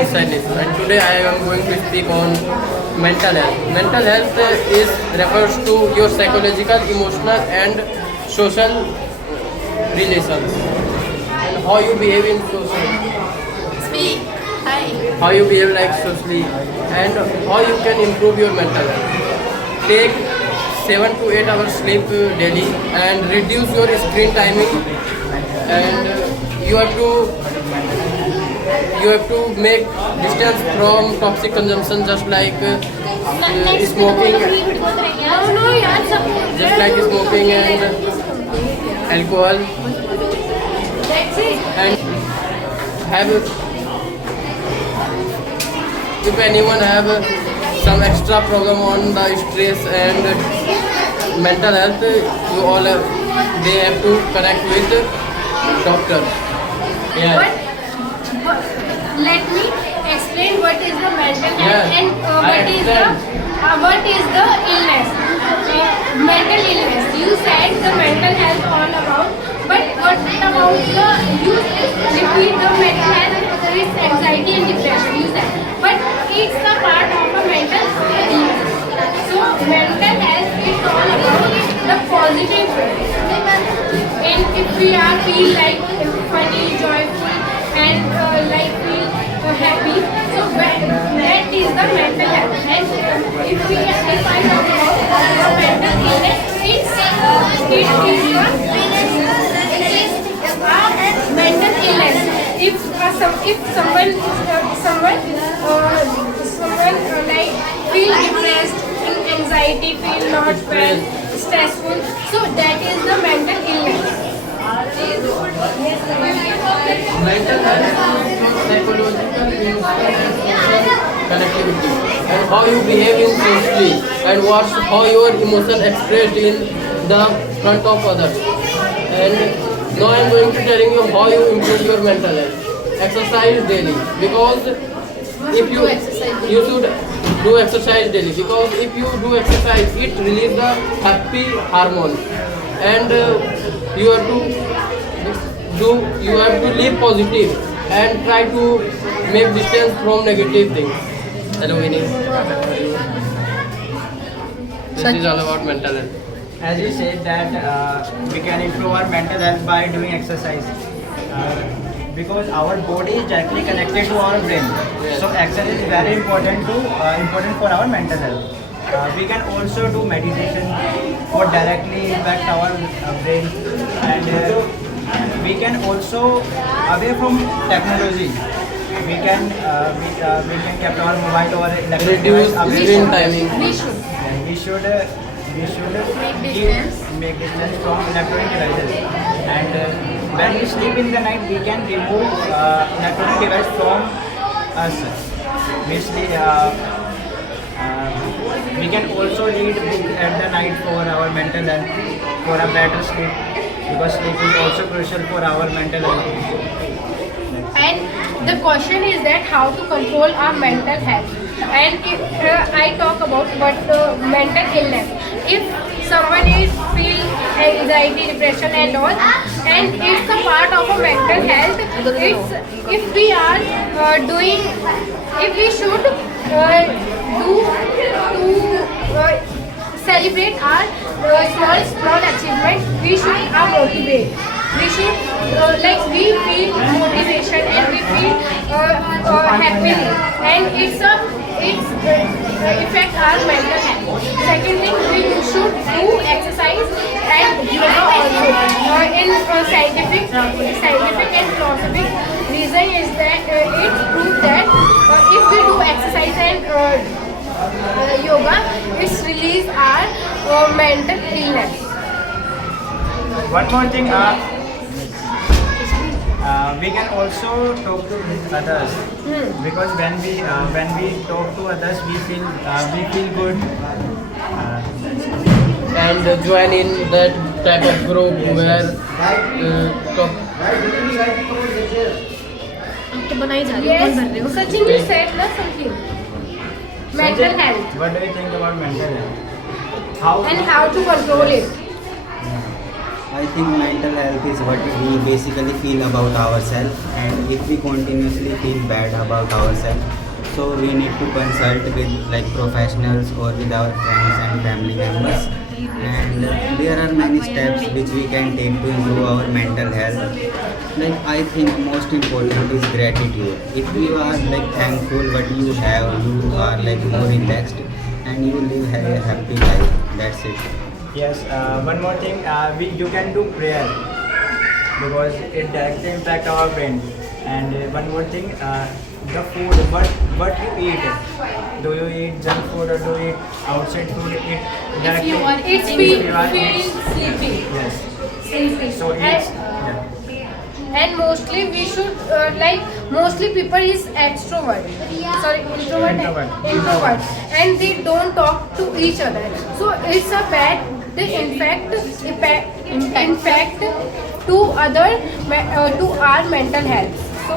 is Sainis, and today I am going to speak on mental health. Mental health is refers to your psychological, emotional, and social relations, and how you behave in social, Speak. Hi. how you behave like socially, and how you can improve your mental health. Take 7 to 8 hours sleep daily, and reduce your screen timing, and you have to make distance from toxic consumption, just like smoking, No, yaar, सब just like smoking and alcohol, That's it. and have, if anyone have some extra problem on the stress and mental health, you all have, they have to connect with doctor. Yeah. Let me explain what is the mental health Yeah, and I what is the illness. Mental illness. You said the mental health all about, but what about the you repeat the mental health is anxiety and depression. You said, but it's the part of a mental illness. So mental health is all about the positive way. And if we are feel like funny, joyful, and like feel happy, so that is the mental health. And if I talk about the mental illness, it is a mental illness. If someone like feel depressed, anxiety, feel not well, stressful, so that is the mental illness. Mental health is psychological, connectivity, and how you behave in socially, and how your emotion expressed in the front of others. And now I am going to telling you how you improve your mental health. Exercise daily, because if you should do exercise daily, because if you do exercise, it release the happy hormone, and you have to live positive and try to make distance from negative things. Hello, Vinny. This is all about mental health. As you said that we can improve our mental health by doing exercise, because our body is directly connected to our brain. Yes. So exercise is very important for our mental health. We can also do meditation for directly impact our brain, and we can also away from technology. We can keep our mobile or electronic Reduce device away screen from- timing. Yeah, we should make distance from electronic devices, and when we sleep in the night, we can remove electronic device from us. We sleep, we can also read book at the night for our mental health, for a better sleep, because sleep is also crucial for our mental health. And the question is that how to control our mental health. And if I talk about mental illness, if someone is feel anxiety, depression and all, and it's a part of a mental health, it's if we are if we should do to celebrate our small achievements, we should motivate. We should we feel motivation and we feel happy, and it's affect our mental health. Second thing, we should do exercise and yoga also. In scientific and philosophic reason is that it's proved that if we do exercise and yoga, it's release our mental illness. One more thing, we can also talk to others, because when we talk to others, we feel good. And join in that type of group where Yes, Sachin, you said na something. Mental Sanjay, health what do you think about mental health? and how to control it. I think mental health is what we basically feel about ourselves, and if we continuously feel bad about ourselves, so we need to consult with like professionals or with our friends and family members. And there are many steps which we can take to improve our mental health. Like I think most important is gratitude. If you are like thankful what you have, you are like more relaxed and you live a happy life. That's it. Yes, one more thing, you can do prayer because it directly impact our brain. And one more thing, the food, what you eat. Do you eat junk food or do you eat outside food? If you are If eating, you are feeling sleepy. Yes. Sleepy. So it's yeah. And mostly we should mostly people is extrovert, sorry, introvert, and they don't talk to each other, so it's a bad impact to to our mental health. So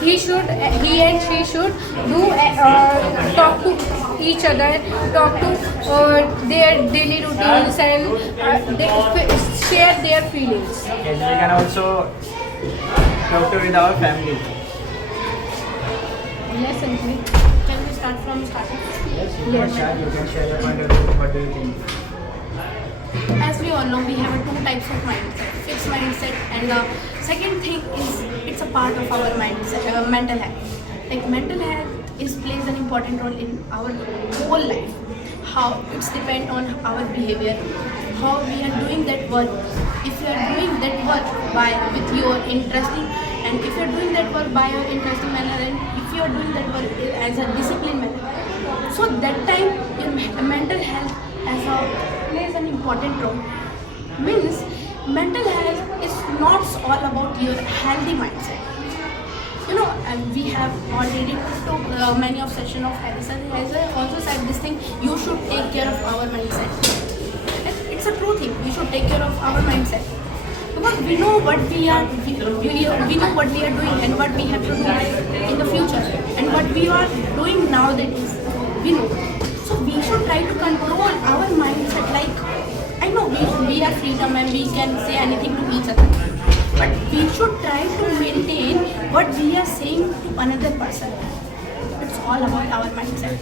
he and she should do talk to each other, talk to their daily routines, and they share their feelings. Yes, we can also talk to with our family. Yes, Anjali. Can we start from starting? Yes, you can share your point of view. What do you think? As we all know, we have two types of mindset: fixed mindset, and the second thing is it's a part of our mindset, mental health. Like mental health plays an important role in our whole life. How it's depend on our behavior, how we are doing that work. If you are doing that work with your interesting, and if you are doing that work by your interesting manner, and if you are doing that work as a disciplined manner, so that time your mental health plays an important role. Means mental health is not all about your healthy mindset. You know, and we have already took many of session of Harrison has also said this thing. You should take care of our mindset. It's a true thing. We should take care of our mindset because we know what we are. We know what we are doing and what we have to do in the future, and what we are doing nowadays. We know. So we should try to control our mindset. Like I know we are freedom and we can say anything to each other, but we should try to maintain what we are saying to another person. It's all about our mindset.